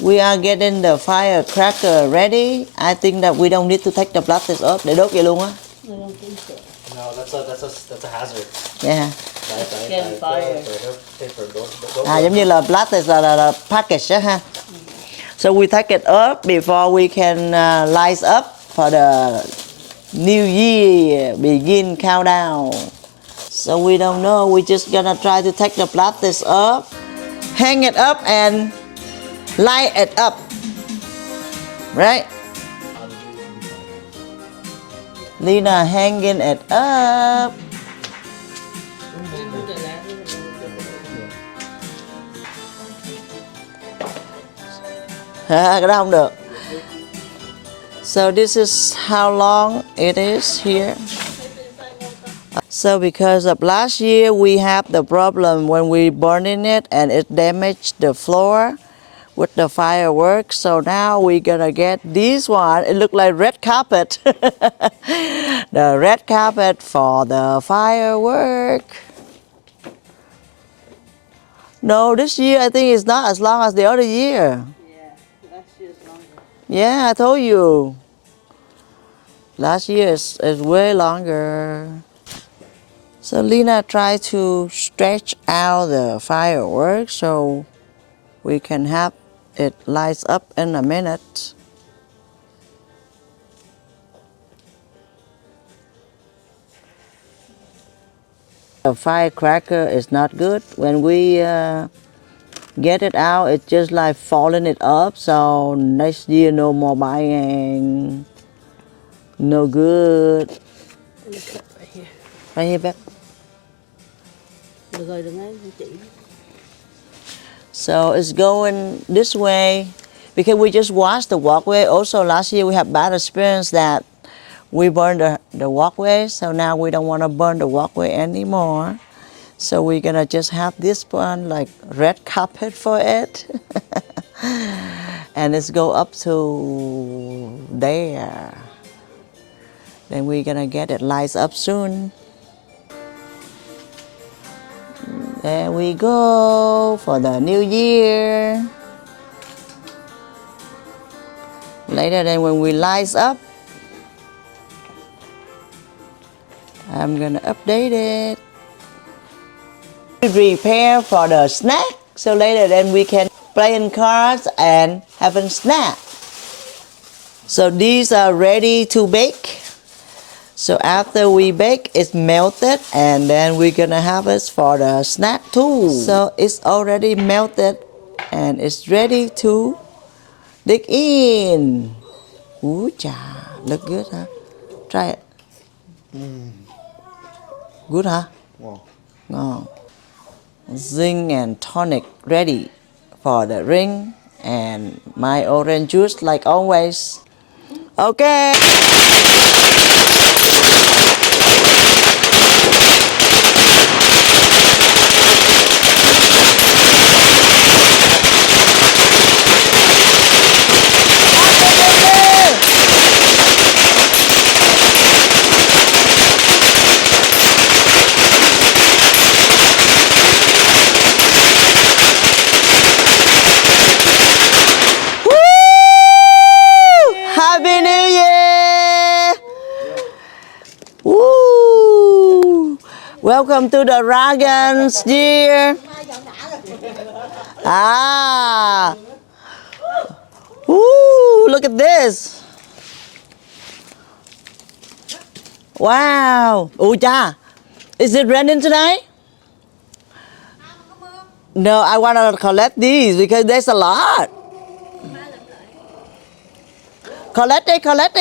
We are getting the firecracker ready. I think that we don't need to take the plastic off. Để đốt vậy luôn á. I don't think so. No, that's a hazard. Yeah. Campfire. Giống như là plastic là package á ha. So we take it up before we can light up for the New Year begin countdown. So we don't know. We just gonna try to take the plastic up, hang it up, and light it up. Right? Lina hanging it up. Cái đó không được. So this is how long it is here. So because of last year we have the problem when we burning it and it damaged the floor with the fireworks. So now we're gonna get this one. It look like red carpet. The red carpet for the firework. No, this year I think it's not as long as the other year. Yeah, I told you. Last year is way longer. So Lina tried to stretch out the fireworks so we can have it lights up in a minute. The firecracker is not good. When we get it out, it's just like falling it up. So next year, no more buying. No good. Right here. Right here, babe. Được rồi, đừng ấy, chị. So it's going this way because we just watched the walkway. Also, last year we had bad experience that we burned the walkway. So now we don't want to burn the walkway anymore. So we're gonna just have this one like red carpet for it. And it's go up to there. Then we're gonna get it lights up soon. There we go for the new year. Later then when we lights up, I'm gonna update it. We prepare for the snack. So later then we can play in cards and have a snack. So these are ready to bake. So after we bake, it's melted and then we're gonna have it for the snack too. So it's already melted and it's ready to dig in. Ooh, cha, look good, huh? Try it. Good, huh? Wow. Ngon. Zinc and tonic ready for the ring and my orange juice like always. Okay. Happy New Year! Woo! Welcome to the Dragon's Year. Ah! Woo! Look at this. Wow! Oh, cha! Is it raining tonight? No, I want to collect these because there's a lot. Collect đi. Collect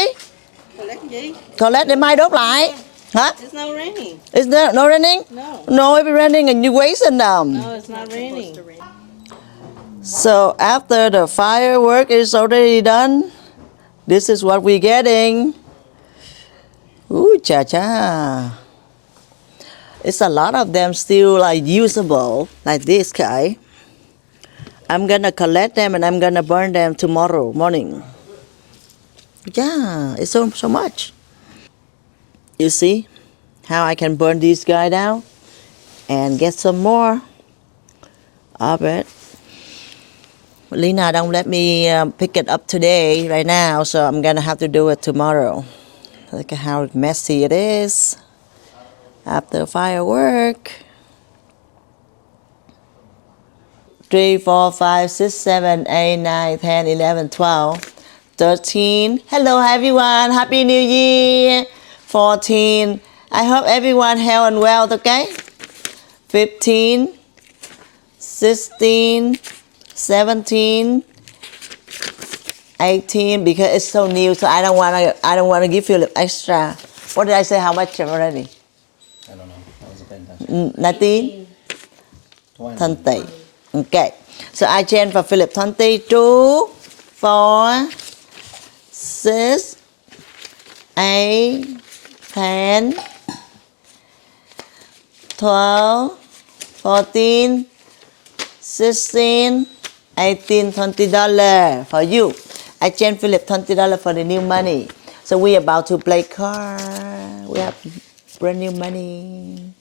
gì? Collect để mai đốt lại. Hả? It's not raining. Is there no raining? No. No, it's raining and you wasting them. No, it's not raining. So after the firework is already done, this is what we're getting. Ooh, cha. It's a lot of them still like usable, like this guy. I'm gonna collect them and I'm gonna burn them tomorrow morning. Yeah, it's so much. You see how I can burn these guys down and get some more of it. Lena don't let me pick it up today right now, so I'm gonna have to do it tomorrow. Look at how messy it is after firework. 3, 4, 5, 6, 7, 8, 9, 10, 11, 12, 13. Hello everyone, Happy New Year. 14. I hope everyone health and well, okay? 15, 16, 17, 18, because it's so new, so I don't wanna give Philip extra. What did I say? How much already? I don't know. I wasn't paying attention. 19? 20. 20. Okay. So I change for Philip 22, 4, 6, 8, 10, 12, 14, 16, 18, $20 for you. I change Philip $20 for the new money. So we about to play card. We have brand new money.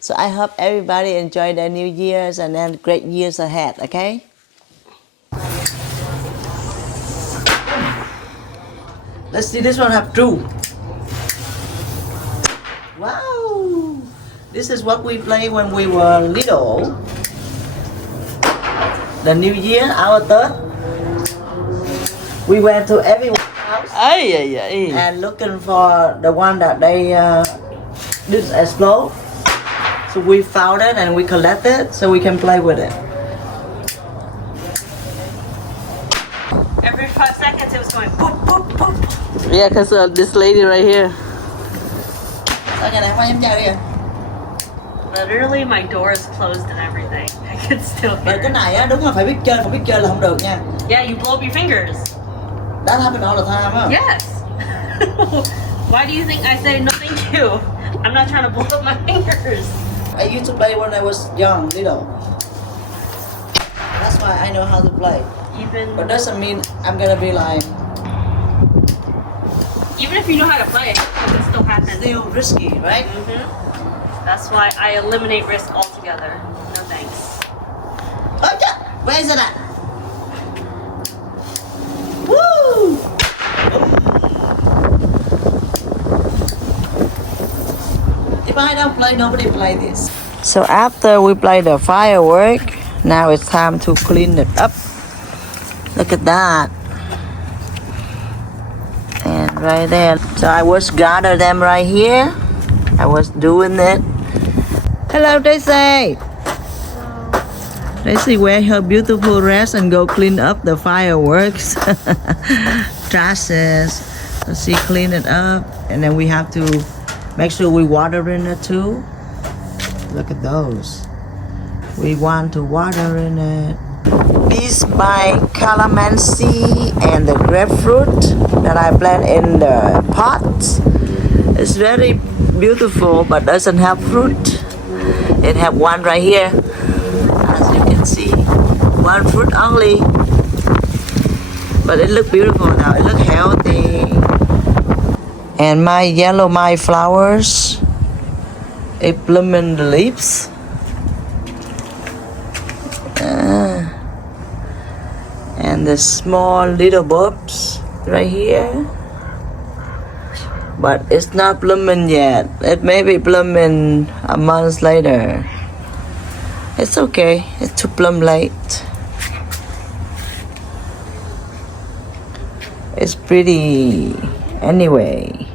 So I hope everybody enjoy their New Year's and then great years ahead, okay? Let's see, this one have two. Wow! This is what we play when we were little. The New Year, our third. We went to everyone's house and looking for the one that they didn't explode. So we found it and we collected it so we can play with it. Every 5 seconds it was going boop, boop, boop. Yeah, because this lady right here. Sao nhà này hoa em chào đi à? Literally, my door is closed and everything. I can still Vậy hear cái it. này á, đúng là phải biết chơi, không biết chơi là không được nha. Yeah, you blow up your fingers. That happened all the time, huh? Yes. Why do you think I say no thank you? I'm not trying to blow up my fingers. I used to play when I was young, little. That's why I know how to play. But doesn't mean I'm gonna be like Even if you know how to play, it can still happen. still risky, right? That's why I eliminate risk altogether. No thanks. Oh yeah, where is it at? Woo! If I don't play, nobody play this. So after we play the firework, now it's time to clean it up. Look at that. And right there. So I was gather them right here. I was doing it. Hello, Daisy. Daisy wear her beautiful dress and go clean up the fireworks. Trashes. So she clean it up. And then we have to make sure we water in it too. Look at those. We want to water in it. This by calamansi and the grapefruit that I plant in the pot. It's very beautiful but doesn't have fruit. It have one right here, as you can see. One fruit only. But it look beautiful now. It look healthy. And my yellow my flowers, it bloom in the leaves. And the small little bulbs right here, but it's not blooming yet. It may be blooming a month later. It's okay, it's to bloom late. It's pretty anyway.